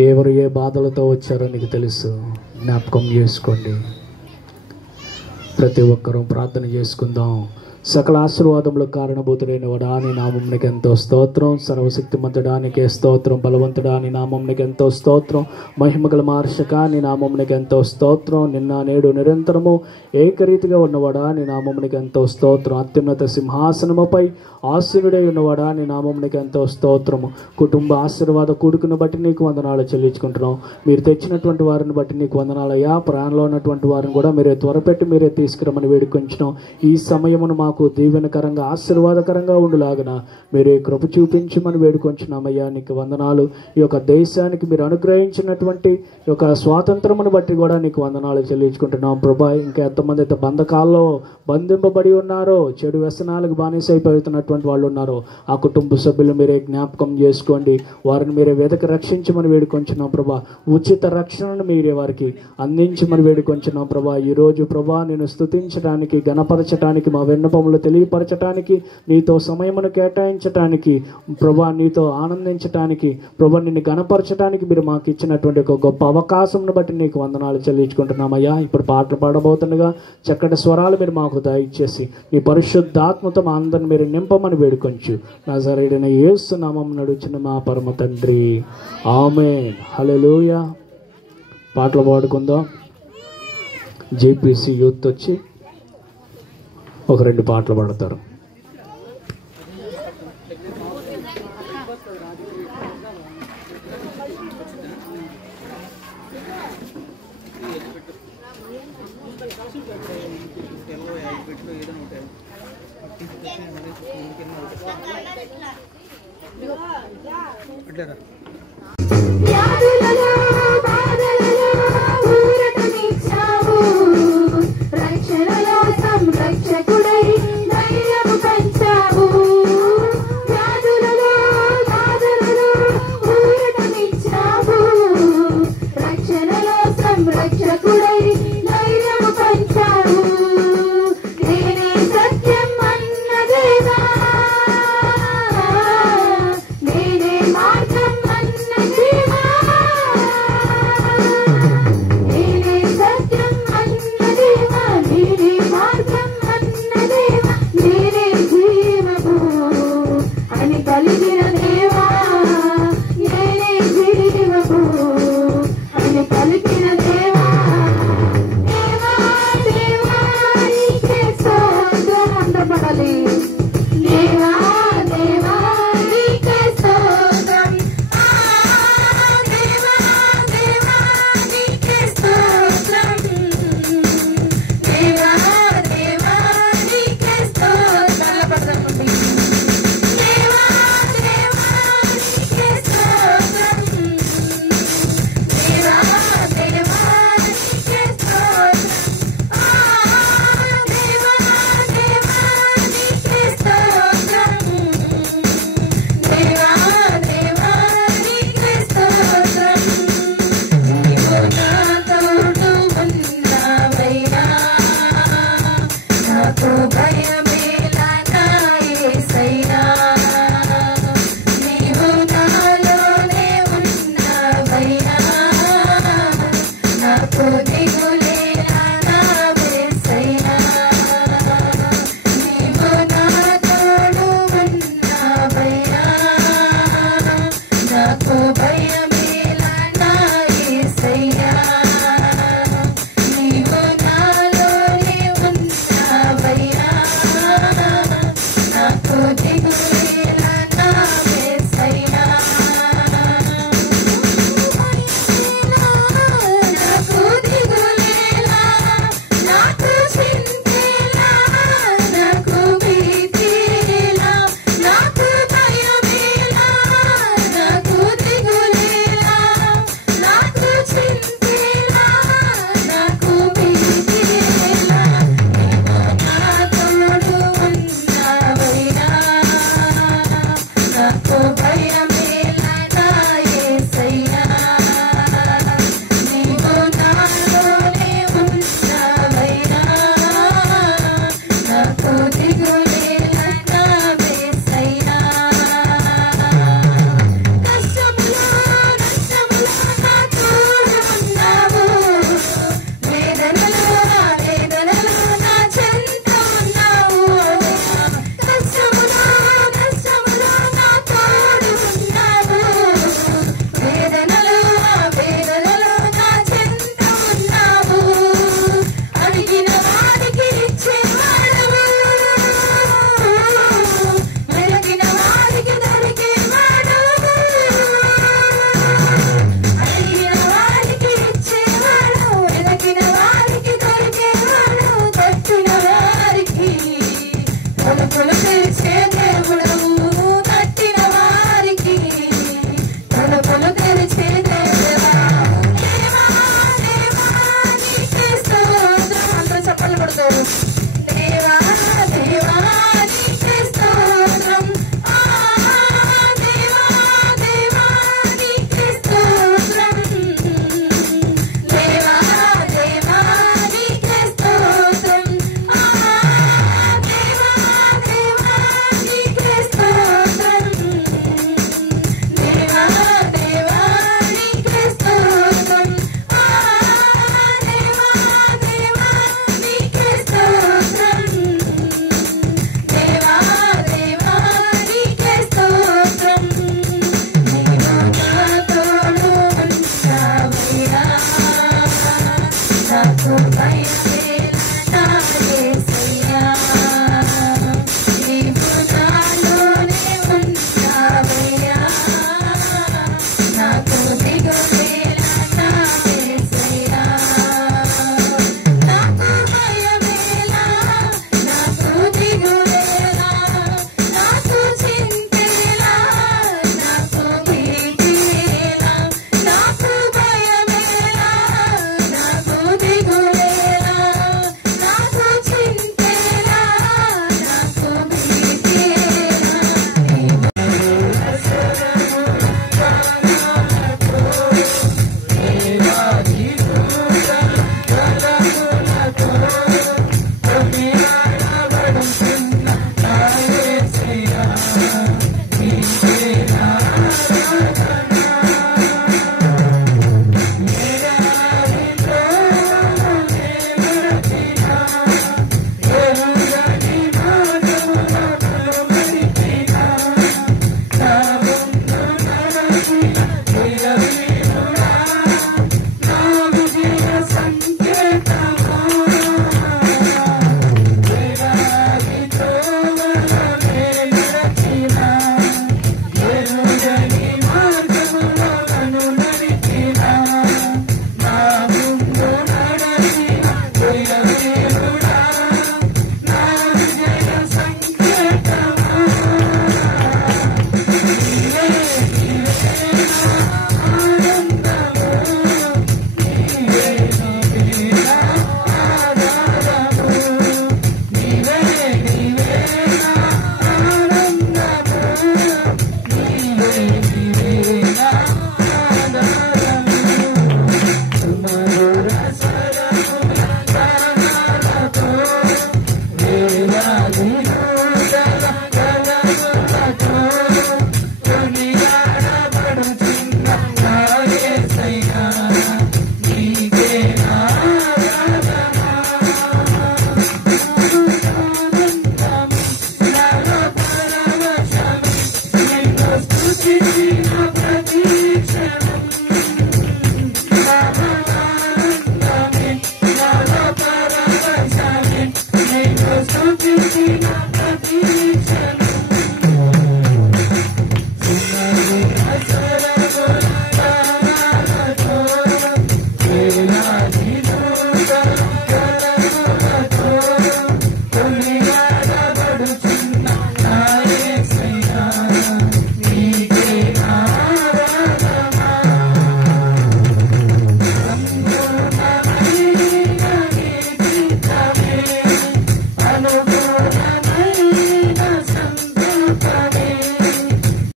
ఎవరు ఏ బాధలతో వచ్చారో నీకు తెలుసు. జ్ఞాపకం చేసుకోండి. ప్రతి ఒక్కరూ ప్రార్థన చేసుకుందాం. సకల ఆశీర్వాదములకు కారణభూతుడైన వాడా నీ నామమునకు ఎంతో స్తోత్రం. సర్వశక్తిమంతుడానికే స్తోత్రం. బలవంతుడా నీ నామమునకు ఎంతో స్తోత్రం. మహిమగల మార్షక నీ నామమునకు ఎంతో స్తోత్రం. నిన్న నేడు నిరంతరము ఏకరీతిగా ఉన్నవాడా నీ నామమునకు ఎంతో స్తోత్రం. అత్యున్నత సింహాసనముపై ఆశీనుడై ఉన్నవాడా నీ నామమునకు ఎంతో స్తోత్రము. కుటుంబ ఆశీర్వాద కూడుకును బట్టి నీకు వందనాలు చెల్లించుకుంటున్నాం. మీరు తెచ్చినటువంటి వారిని బట్టి నీకు వందనాలయ్యా. ప్రాణంలో ఉన్నటువంటి వారిని కూడా మీరే త్వరపెట్టి మీరే తీసుకురమని వేడుకొంచున్నాం. ఈ సమయమును మాకు దీవెనకరంగా ఆశీర్వాదకరంగా ఉండులాగన మీరే కృప చూపించమని వేడుకొంచున్నామయ్యా. నీకు వందనాలు. ఈ యొక్క దేశానికి మీరు అనుగ్రహించినటువంటి ఈ యొక్క స్వాతంత్రమును బట్టి కూడా నీకు వందనాలు చెల్లించుకుంటున్నాం ప్రభా. ఇంకా ఎంతమంది అయితే బంధకాల్లో బంధింపబడి ఉన్నారో, చెడు వ్యసనాలకు బానిసైపోతున్నటువంటి వాళ్ళు ఉన్నారో ఆ కుటుంబ సభ్యులు మీరే జ్ఞాపకం చేసుకోండి. వారిని మీరే వెదక రక్షించమని వేడుకొంచున్నాం ప్రభా. ఉచిత రక్షణను మీరే వారికి అందించమని వేడుకొంచున్నాం ప్రభా. ఈరోజు ప్రభా నేను స్తుతించడానికి, గణపరచడానికి, మా విన్నపములు తెలియపరచడానికి, నీతో సమయమును కేటాయించడానికి ప్రభా, నీతో ఆనందించడానికి ప్రభా, నిన్ను గణపరచడానికి మీరు మాకు ఇచ్చినటువంటి ఒక గొప్ప అవకాశంను బట్టి నీకు వందనాలు చెల్లించుకుంటున్నామయ్యా. ఇప్పుడు పాటలు పాడబోతుండగా చక్కటి స్వరాలు మీరు మాకు దయచేసి మీ పరిశుద్ధాత్మతో మా అందరిని మీరు నింపమని వేడుకొంచు. నజరేయుడైన యేసు నామమున నడుచున్న మా పరమ తండ్రి, ఆమేన్. హల్లెలూయా. పాటలు పాడుకుందాం. జేపీసీ యూత్ వచ్చి ఒక 2 పాటలు పాడతారు. అట్లేరా